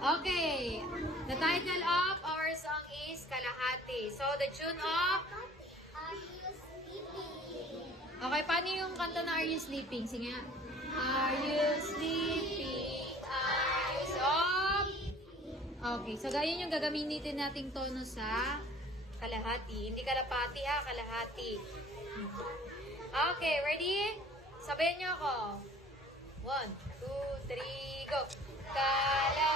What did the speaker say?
Okay. The title of our song is Kalahati. So, the tune of... Are you sleeping? Okay, paano yung kanta na Are You Sleeping? Sige nga. Are you sleeping? Are you stop? Okay, so ganyan yung gagamitin nating tono sa kalahati. Hindi kalapati ha, kalahati. Okay, ready? Sabayan niyo ako. 1, 2, 3, go. Kalahati.